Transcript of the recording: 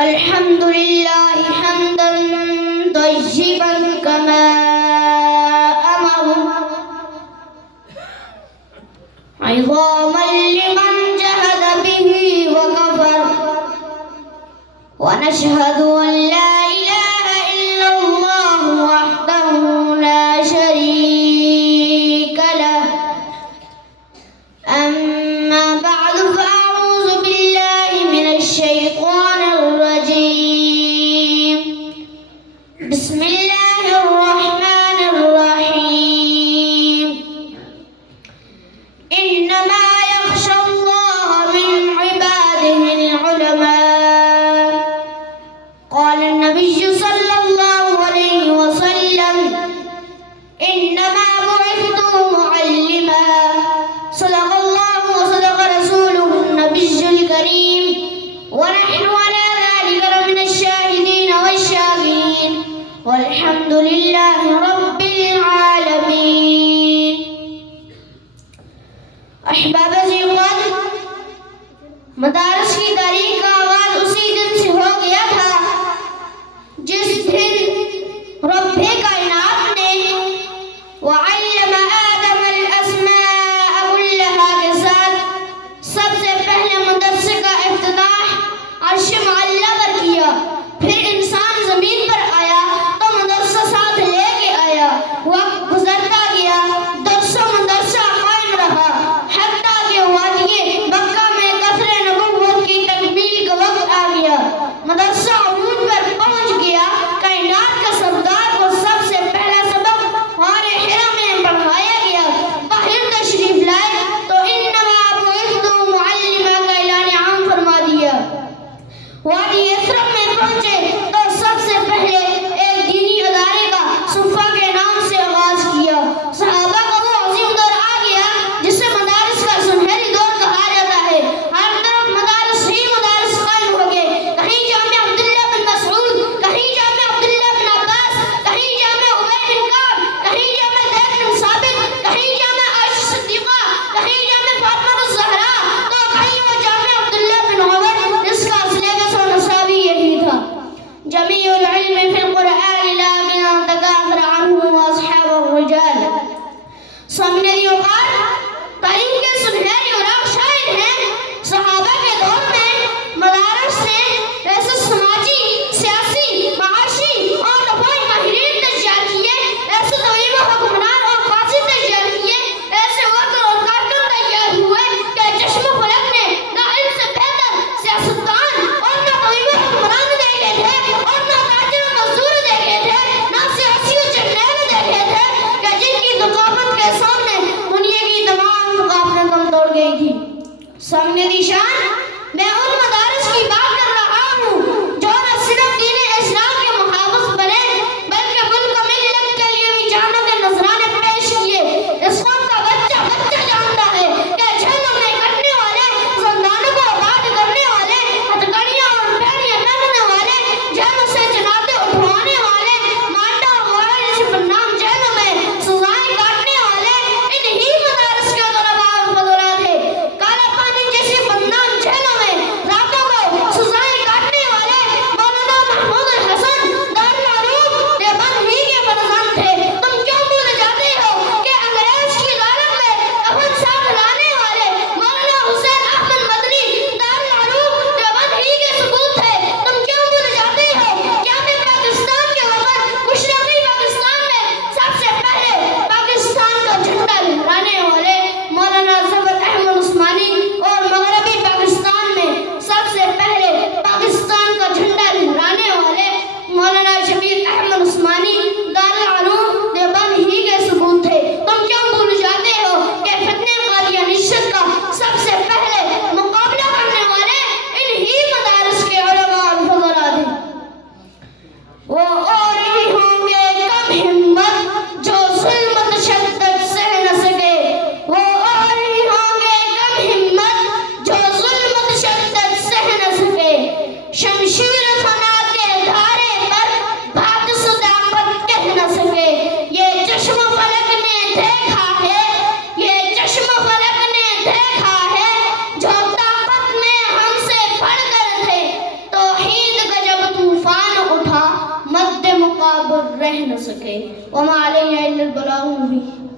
الحمد لله حمدا طيبا كما أمر عظاما لمن جهد به وكفر ونشهد أن لا إله إلا الله وحده لا شريك له أما بعد فأعوذ بالله من الشيطان الرجيم بسم الله الرحمن الرحيم إنما يخشى الله من عباده العلماء قال النبي صلى الله عليه وسلم إنما بعثت معلما صدق الله وصدق رسوله النبي الكريم ونحن على ذلك لمن الشاهدين والشاكرين والحمد لله رب العالمين. احباب عزیز، مدارس کی تاریخ کا آغاز اسی دن سے ہو گیا تھا جس دن رب کائنات نے وعلم آدم الاسماء كلها کے ساتھ سب سے پہلے مدرسے کا افتتاح عرش معلیٰ پر کیا. پھر انسان زمین پر آیا تو مدرسہ ساتھ لے کے آیا. وقت گزرتا گیا، درس و مدرسہ قائم رہا حتیٰ کہ وادی مکہ میں قصر نبوت کی تکمیل کا وقت آ گیا. مدرسہ عروج پر پہنچ گیا. کائنات کا سردار کو سب سے پہلا سبق غار حرا میں پڑھایا گیا. باہر تشریف لائے تو انما بعثت معلما کا اعلان عام فرما دیا. وادی یثرب میں پہنچے تو سب سے پہلے ایک دینی ادارے کا صفہ کے نام سے آغاز کیا. صحابہ کا وہ عظیم دور آ گیا جسے مدارس کا سنہری دور کہا جاتا ہے. ہر طرف مدارس ہی مدارس قائم ہو گئے. کہیں جامع عبداللہ بن مسعود، کہیں جامع عبداللہ بن عباس، کہیں جامع عبید بن کعب، کہیں جامع زید بن ثابت، کہیں جامع عائشہ صدیقہ، کہیں جامع فاطمہ الزہرا، تو کہیں وہ جامع عبداللہ بن عمر جس کا سلیبس و نصاب یہی تھا. جمیع العلم فی القرآن لا غنى تكاثر عنه واصحاب الرجال. سامنے اوقات تعلیم کے سنہری اوراق شاہد ہیں. صحابہ کے دور میں مدارس نے ایسے سماجی، سیاسی، معاشی اور نفعی ماہرین تیار کیے، ایسے طبیب و حکمران اور قاصد تیار کیے، ایسے ورکر اور کارکن تیار ہوئے کہ چشم و فلک نے نہ ان سے بہتر سیاستدان اور نہ طبیب و حکمران دیکھے تھے اور نہ تاجر و مزدور دیکھے تھے، نہ سیاسی و جرنیل دیکھے تھے کہ جن کی ثقافت کے سامنے دنیا کی تمام ثقافتیں کم توڑ گئی. رہ نہ سکے. وما علینا الا البلاغ المبین.